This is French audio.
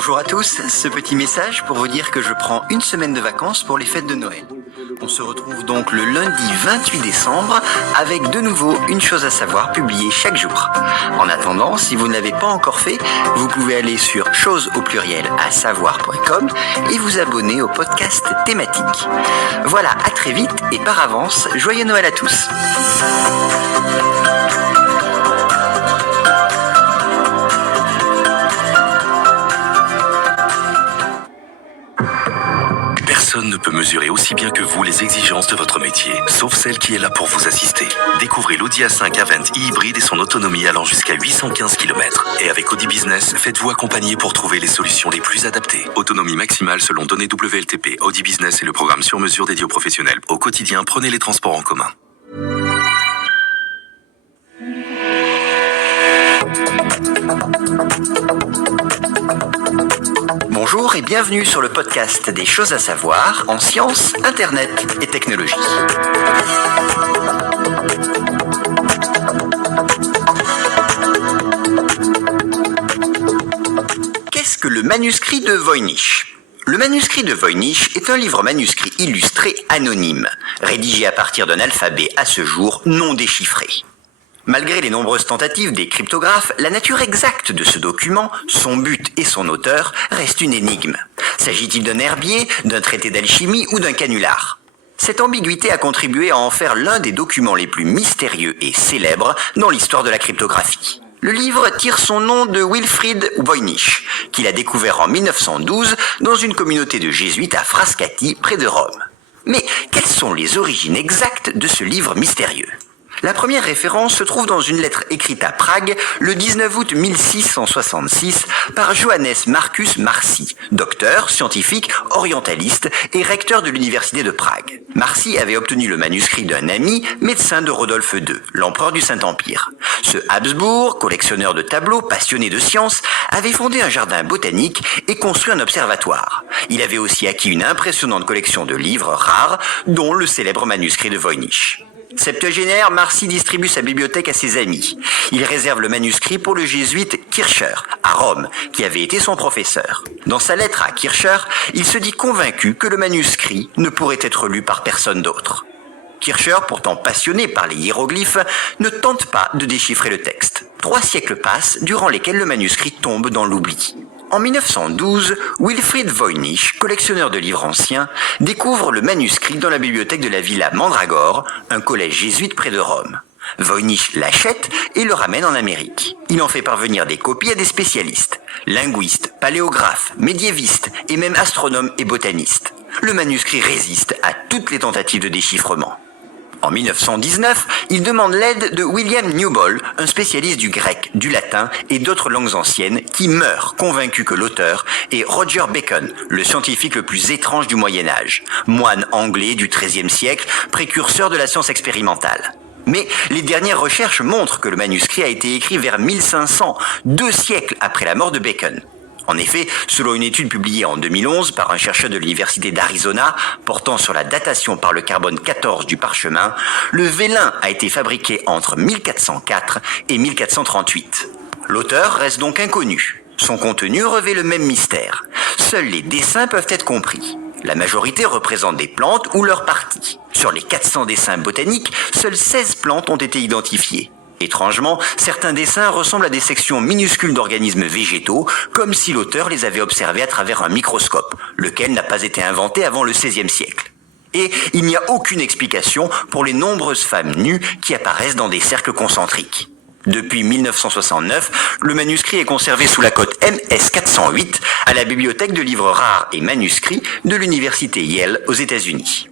Bonjour à tous, ce petit message pour vous dire que je prends une semaine de vacances pour les fêtes de Noël. On se retrouve donc le lundi 28 décembre avec de nouveau une chose à savoir publiée chaque jour. En attendant, si vous ne l'avez pas encore fait, vous pouvez aller sur choses@savoir.com et vous abonner au podcast thématique. Voilà, à très vite et par avance, joyeux Noël à tous. Personne ne peut mesurer aussi bien que vous les exigences de votre métier, sauf celle qui est là pour vous assister. Découvrez l'Audi A5 Avant e-hybride et son autonomie allant jusqu'à 815 km. Et avec Audi Business, faites-vous accompagner pour trouver les solutions les plus adaptées. Autonomie maximale selon données WLTP. Audi Business est le programme sur mesure dédié aux professionnels. Au quotidien, prenez les transports en commun. Bonjour et bienvenue sur le podcast des choses à savoir en sciences, internet et technologie. Qu'est-ce que le manuscrit de Voynich ? Le manuscrit de Voynich est un livre manuscrit illustré anonyme, rédigé à partir d'un alphabet à ce jour non déchiffré. Malgré les nombreuses tentatives des cryptographes, la nature exacte de ce document, son but et son auteur restent une énigme. S'agit-il d'un herbier, d'un traité d'alchimie ou d'un canular ? Cette ambiguïté a contribué à en faire l'un des documents les plus mystérieux et célèbres dans l'histoire de la cryptographie. Le livre tire son nom de Wilfrid Voynich, qu'il a découvert en 1912 dans une communauté de jésuites à Frascati, près de Rome. Mais quelles sont les origines exactes de ce livre mystérieux ? La première référence se trouve dans une lettre écrite à Prague le 19 août 1666 par Johannes Marcus Marci, docteur, scientifique, orientaliste et recteur de l'université de Prague. Marci avait obtenu le manuscrit d'un ami, médecin de Rodolphe II, l'empereur du Saint-Empire. Ce Habsbourg, collectionneur de tableaux, passionné de sciences, avait fondé un jardin botanique et construit un observatoire. Il avait aussi acquis une impressionnante collection de livres rares, dont le célèbre manuscrit de Voynich. Septuagénaire, Marci distribue sa bibliothèque à ses amis. Il réserve le manuscrit pour le jésuite Kircher, à Rome, qui avait été son professeur. Dans sa lettre à Kircher, il se dit convaincu que le manuscrit ne pourrait être lu par personne d'autre. Kircher, pourtant passionné par les hiéroglyphes, ne tente pas de déchiffrer le texte. 3 siècles passent, durant lesquels le manuscrit tombe dans l'oubli. En 1912, Wilfrid Voynich, collectionneur de livres anciens, découvre le manuscrit dans la bibliothèque de la Villa Mandragore, un collège jésuite près de Rome. Voynich l'achète et le ramène en Amérique. Il en fait parvenir des copies à des spécialistes, linguistes, paléographes, médiévistes et même astronomes et botanistes. Le manuscrit résiste à toutes les tentatives de déchiffrement. En 1919, il demande l'aide de William Newbold, un spécialiste du grec, du latin et d'autres langues anciennes, qui meurt convaincu que l'auteur est Roger Bacon, le scientifique le plus étrange du Moyen-Âge, moine anglais du XIIIe siècle, précurseur de la science expérimentale. Mais les dernières recherches montrent que le manuscrit a été écrit vers 1500, 2 siècles après la mort de Bacon. En effet, selon une étude publiée en 2011 par un chercheur de l'université d'Arizona portant sur la datation par le carbone 14 du parchemin, le vélin a été fabriqué entre 1404 et 1438. L'auteur reste donc inconnu. Son contenu revêt le même mystère. Seuls les dessins peuvent être compris. La majorité représente des plantes ou leurs parties. Sur les 400 dessins botaniques, seules 16 plantes ont été identifiées. Étrangement, certains dessins ressemblent à des sections minuscules d'organismes végétaux, comme si l'auteur les avait observés à travers un microscope, lequel n'a pas été inventé avant le XVIe siècle. Et il n'y a aucune explication pour les nombreuses femmes nues qui apparaissent dans des cercles concentriques. Depuis 1969, le manuscrit est conservé sous la cote MS408 à la bibliothèque de livres rares et manuscrits de l'université Yale aux États-Unis.